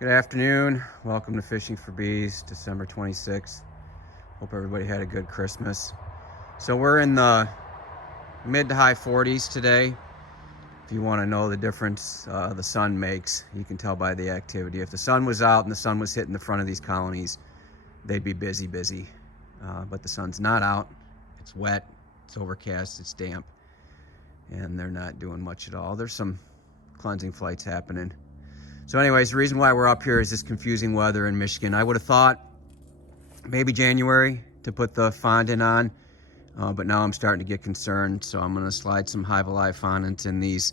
Good afternoon. Welcome to Fishing for Bees, December 26th. Hope everybody had a good Christmas. So we're in the mid to high 40s today. If you want to know the difference the sun makes, you can tell by the activity. If the sun was out and the sun was hitting the front of these colonies, they'd be busy. But the sun's not out. It's wet, it's overcast, it's damp, and they're not doing much at all. There's some cleansing flights happening. So anyways, the reason why we're up here is this confusing weather in Michigan. I would have thought maybe January to put the fondant on, but now I'm starting to get concerned, so I'm gonna slide some Hive Alive Fondant in these.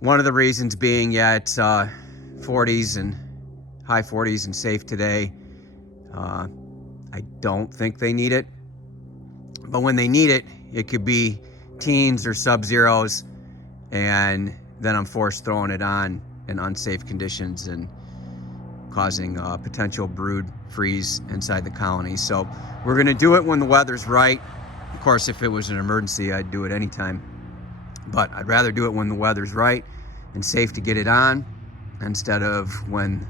One of the reasons being, yeah, it's 40s and high 40s and safe today. I don't think they need it, but when they need it, it could be teens or sub-zeros, and then I'm forced throwing it on in unsafe conditions and causing potential brood freeze inside the colony. So we're going to do it when the weather's right. Of course, if it was an emergency, I'd do it anytime, but I'd rather do it when the weather's right and safe to get it on instead of when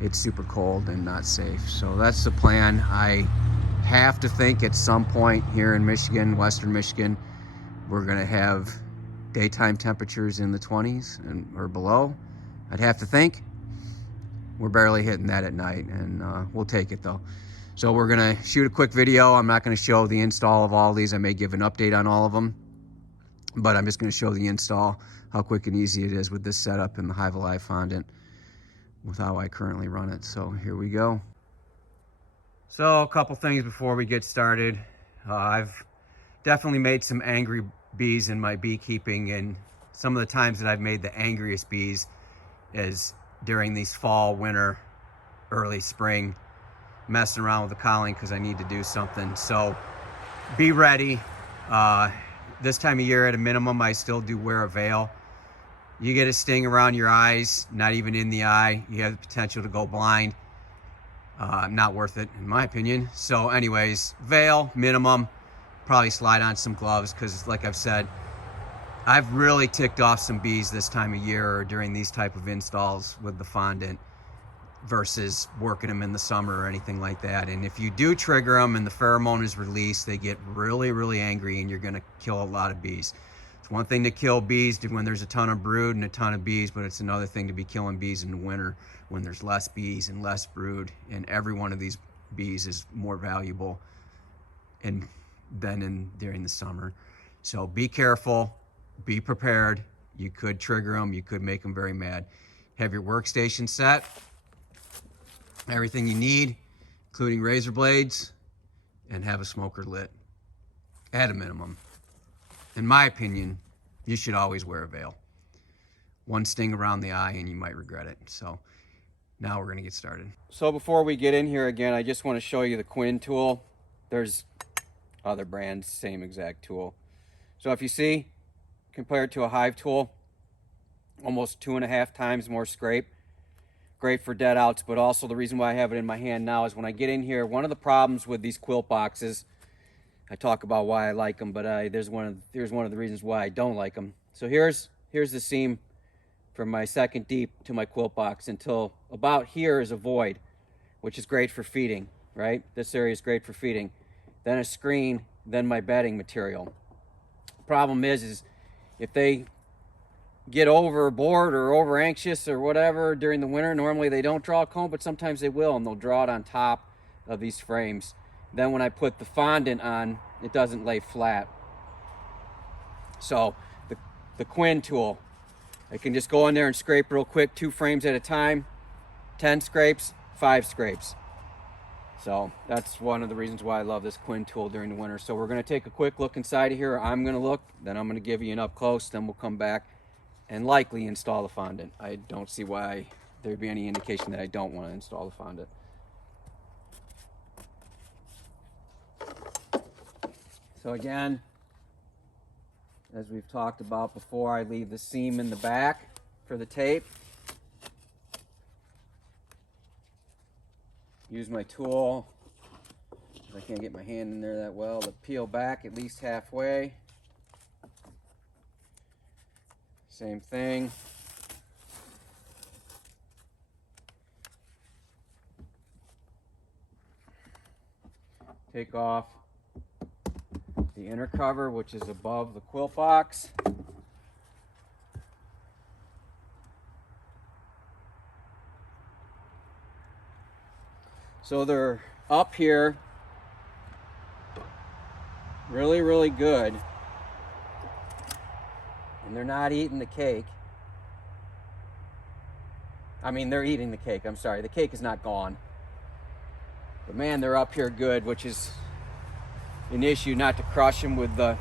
it's super cold and not safe. So that's the plan. I have to think at some point here in Michigan, Western Michigan, we're going to have daytime temperatures in the 20s or below. I'd have to think. We're barely hitting that at night, and we'll take it though. So we're gonna shoot a quick video. I'm not gonna show the install of all of these. I may give an update on all of them, but I'm just gonna show the install, how quick and easy it is with this setup in the Hive Alive Fondant with how I currently run it. So here we go. So a couple things before we get started. I've definitely made some angry bees in my beekeeping, and some of the times that I've made the angriest bees is during these fall, winter, early spring, messing around with the colony because I need to do something. So be ready. This time of year at a minimum, I still do wear a veil. You get a sting around your eyes, not even in the eye, you have the potential to go blind. Not worth it in my opinion. So anyways, veil, minimum, probably slide on some gloves because like I've said, I've really ticked off some bees this time of year or during these type of installs with the fondant versus working them in the summer or anything like that. And if you do trigger them and the pheromone is released, they get really, really angry and you're gonna kill a lot of bees. It's one thing to kill bees when there's a ton of brood and a ton of bees, but it's another thing to be killing bees in the winter when there's less bees and less brood, and every one of these bees is more valuable than during the summer. So be careful. Be prepared. You could trigger them. You could make them very mad. Have your workstation set. Everything you need, including razor blades, and have a smoker lit at a minimum. In my opinion, you should always wear a veil. One sting around the eye and you might regret it. So now we're going to get started. So before we get in here again, I just want to show you the Quinn tool. There's other brands, same exact tool. So if you see, compared to a Hive tool, almost 2.5 times more scrape. Great for dead outs, but also the reason why I have it in my hand now is when I get in here, one of the problems with these quilt boxes, I talk about why I like them, but here's one of the reasons why I don't like them. So here's the seam from my second deep to my quilt box until about here is a void, which is great for feeding, right? This area is great for feeding. Then a screen, then my bedding material. Problem is if they get overboard or over anxious or whatever during the winter, normally they don't draw a comb, but sometimes they will, and they'll draw it on top of these frames. Then when I put the fondant on, it doesn't lay flat. So the Quinn tool, I can just go in there and scrape real quick, 2 frames at a time, 10 scrapes, 5 scrapes. So that's one of the reasons why I love this Quinn tool during the winter. So we're going to take a quick look inside of here. I'm going to look, then I'm going to give you an up close, then we'll come back and likely install the fondant. I don't see why there'd be any indication that I don't want to install the fondant. So again, as we've talked about before, I leave the seam in the back for the tape. Use my tool, I can't get my hand in there that well, to peel back at least halfway. Same thing. take off the inner cover, which is above the quilt box. So they're up here really, really good. And they're not eating the cake. I mean, they're eating the cake. I'm sorry, the cake is not gone. But man, they're up here good, which is an issue, not to crush them with the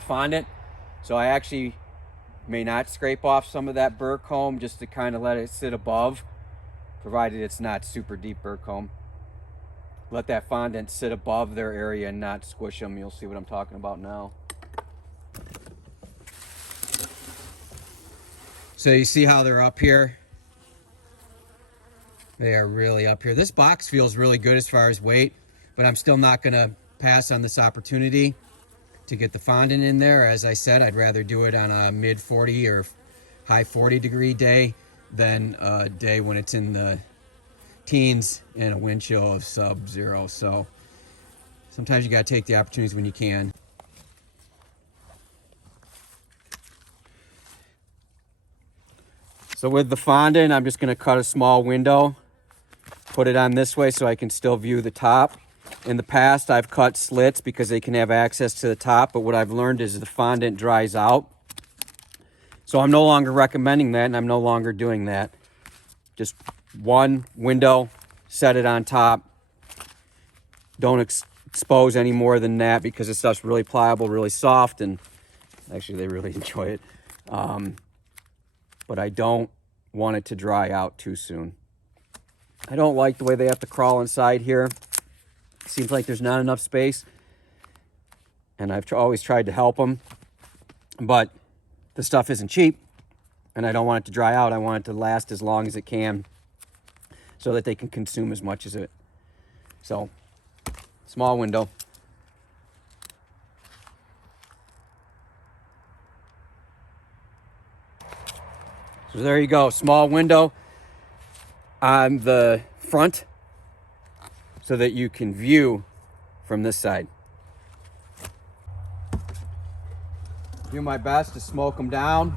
fondant. So I actually may not scrape off some of that burr comb just to kind of let it sit above, provided it's not super deep burr comb. Let that fondant sit above their area and not squish them. You'll see what I'm talking about now. So you see how they're up here? They are really up here. This box feels really good as far as weight, but I'm still not gonna pass on this opportunity to get the fondant in there. As I said, I'd rather do it on a mid 40 or high 40 degree day than a day when it's in the teens and a wind chill of sub-zero. So sometimes you gotta take the opportunities when you can. So with the fondant, I'm just gonna cut a small window, put it on this way so I can still view the top. In the past, I've cut slits because they can have access to the top, but what I've learned is the fondant dries out. So I'm no longer recommending that, and I'm no longer doing that. Just one window, set it on top. Don't expose any more than that because this stuff's really pliable, really soft, and actually they really enjoy it. But I don't want it to dry out too soon. I don't like the way they have to crawl inside here. It seems like there's not enough space, and I've always tried to help them, but the stuff isn't cheap, and I don't want it to dry out. I want it to last as long as it can so that they can consume as much as it. So, small window. So there you go, small window on the front so that you can view from this side. Do my best to smoke them down.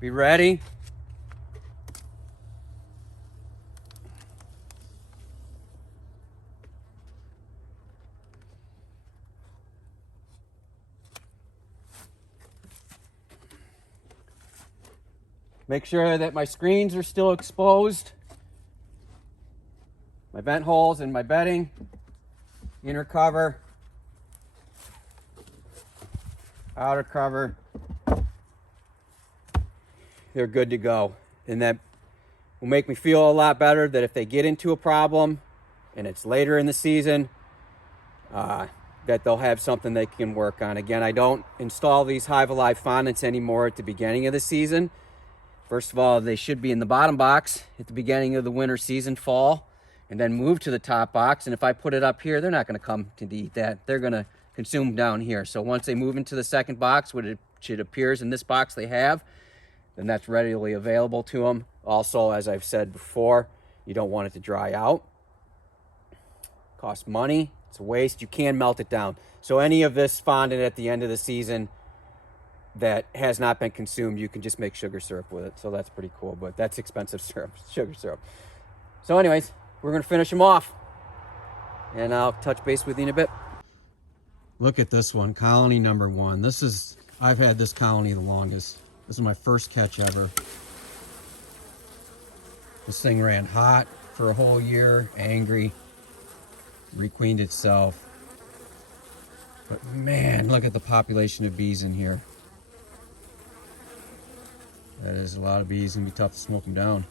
Be ready. Make sure that my screens are still exposed. My vent holes and my bedding, inner cover, outer cover. They're good to go. And that will make me feel a lot better that if they get into a problem and it's later in the season, that they'll have something they can work on. Again, I don't install these Hive Alive Fondants anymore at the beginning of the season. First of all, they should be in the bottom box at the beginning of the winter season, fall, and then move to the top box. And if I put it up here, they're not gonna come to eat that. They're gonna consume down here. So once they move into the second box, which it appears in this box they have, then that's readily available to them. Also, as I've said before, you don't want it to dry out. Costs money, it's a waste. You can melt it down. So any of this fondant at the end of the season that has not been consumed, you can just make sugar syrup with it. So that's pretty cool, but that's expensive syrup, sugar syrup. So anyways, we're gonna finish them off and I'll touch base with you in a bit. Look at this one, colony number 1. I've had this colony the longest. This is my first catch ever. This thing ran hot for a whole year, angry, requeened itself. But man, look at the population of bees in here. That is a lot of bees, and be tough to smoke them down.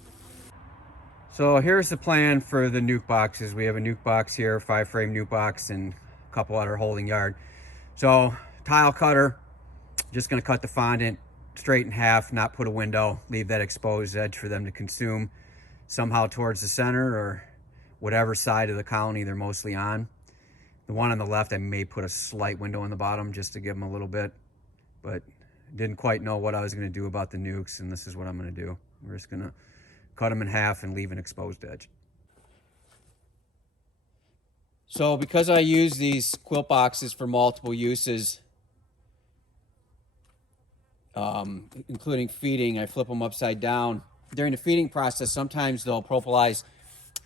So here's the plan for the nuke boxes. We have a nuke box here, 5-frame nuke box, and a couple other holding yard. So tile cutter, just gonna cut the fondant straight in half, not put a window, leave that exposed edge for them to consume somehow towards the center or whatever side of the colony they're mostly on. The one on the left, I may put a slight window in the bottom just to give them a little bit, but didn't quite know what I was going to do about the nukes, and this is what I'm going to do. We're just going to cut them in half and leave an exposed edge. So because I use these quilt boxes for multiple uses, including feeding, I flip them upside down. During the feeding process, sometimes they'll propylize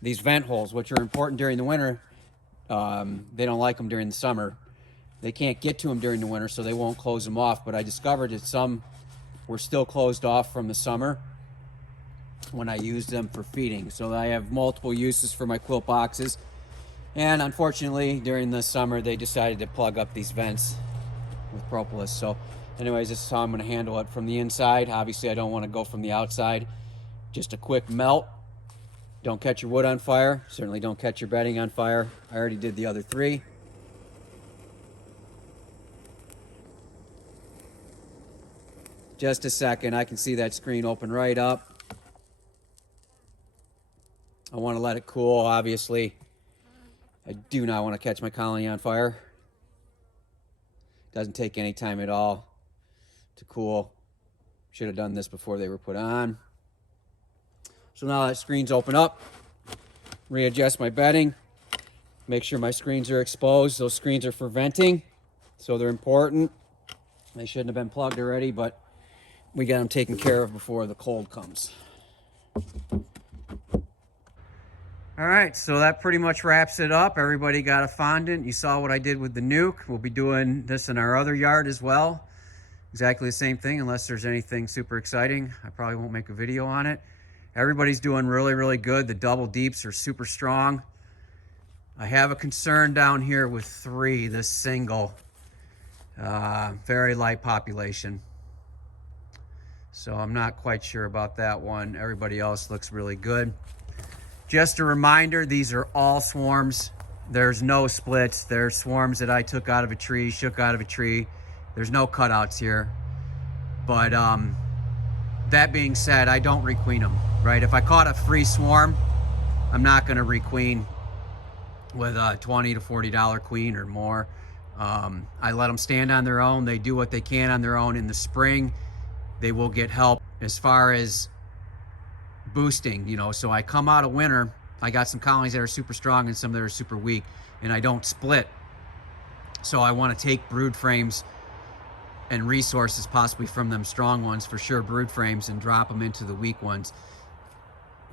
these vent holes, which are important during the winter. They don't like them during the summer. They can't get to them during the winter, so they won't close them off. But I discovered that some were still closed off from the summer when I used them for feeding. So I have multiple uses for my quilt boxes. And unfortunately, during the summer, they decided to plug up these vents with propolis. So anyways, this is how I'm going to handle it from the inside. Obviously, I don't want to go from the outside. Just a quick melt. Don't catch your wood on fire. Certainly don't catch your bedding on fire. I already did the other three. Just a second. I can see that screen open right up. I want to let it cool, obviously. I do not want to catch my colony on fire. Doesn't take any time at all to cool. Should have done this before they were put on. So now that screen's open up, readjust my bedding, make sure my screens are exposed. Those screens are for venting, so they're important. They shouldn't have been plugged already, but we got them taken care of before the cold comes. All right, so that pretty much wraps it up. Everybody got a fondant. You saw what I did with the nuke. We'll be doing this in our other yard as well. Exactly the same thing, unless there's anything super exciting. I probably won't make a video on it. Everybody's doing really, really good. The double deeps are super strong. I have a concern down here with 3, this single. Very light population. So I'm not quite sure about that one. Everybody else looks really good. Just a reminder, these are all swarms. There's no splits. They're swarms that I took out of a tree, shook out of a tree. There's no cutouts here. But that being said, I don't requeen them, right? If I caught a free swarm, I'm not gonna requeen with a $20 to $40 queen or more. I let them stand on their own. They do what they can on their own. In the spring, they will get help as far as boosting, you know. So I come out of winter, I got some colonies that are super strong and some that are super weak, and I don't split. So I want to take brood frames and resources possibly from them strong ones, for sure brood frames, and drop them into the weak ones.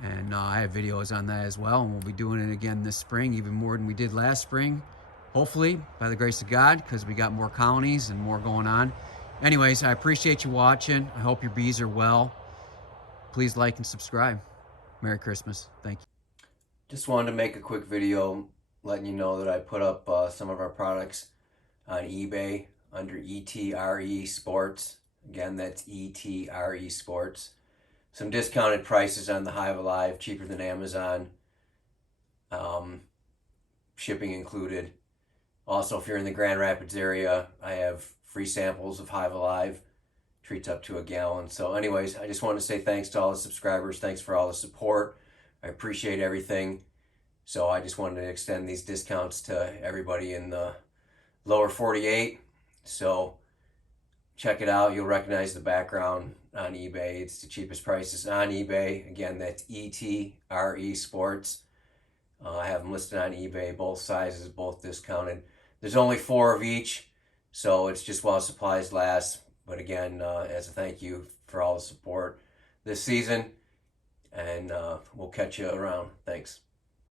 And I have videos on that as well, and we'll be doing it again this spring, even more than we did last spring, hopefully by the grace of God, because we got more colonies and more going on. Anyways, I appreciate you watching. I hope your bees are well. Please like and subscribe. Merry Christmas. Thank you. Just wanted to make a quick video letting you know that I put up some of our products on eBay under ETRE Sports. Again, that's ETRE Sports. Some discounted prices on the Hive Alive, cheaper than Amazon. Shipping included. Also, if you're in the Grand Rapids area, I have free samples of Hive Alive. Treats up to a gallon. So anyways, I just want to say thanks to all the subscribers. Thanks for all the support. I appreciate everything. So I just wanted to extend these discounts to everybody in the lower 48. So check it out. You'll recognize the background on eBay. It's the cheapest prices on eBay. Again, that's ETRE Sports. I have them listed on eBay, both sizes, both discounted. There's only 4 of each, so it's just while supplies last. But again, as a thank you for all the support this season, and we'll catch you around. Thanks.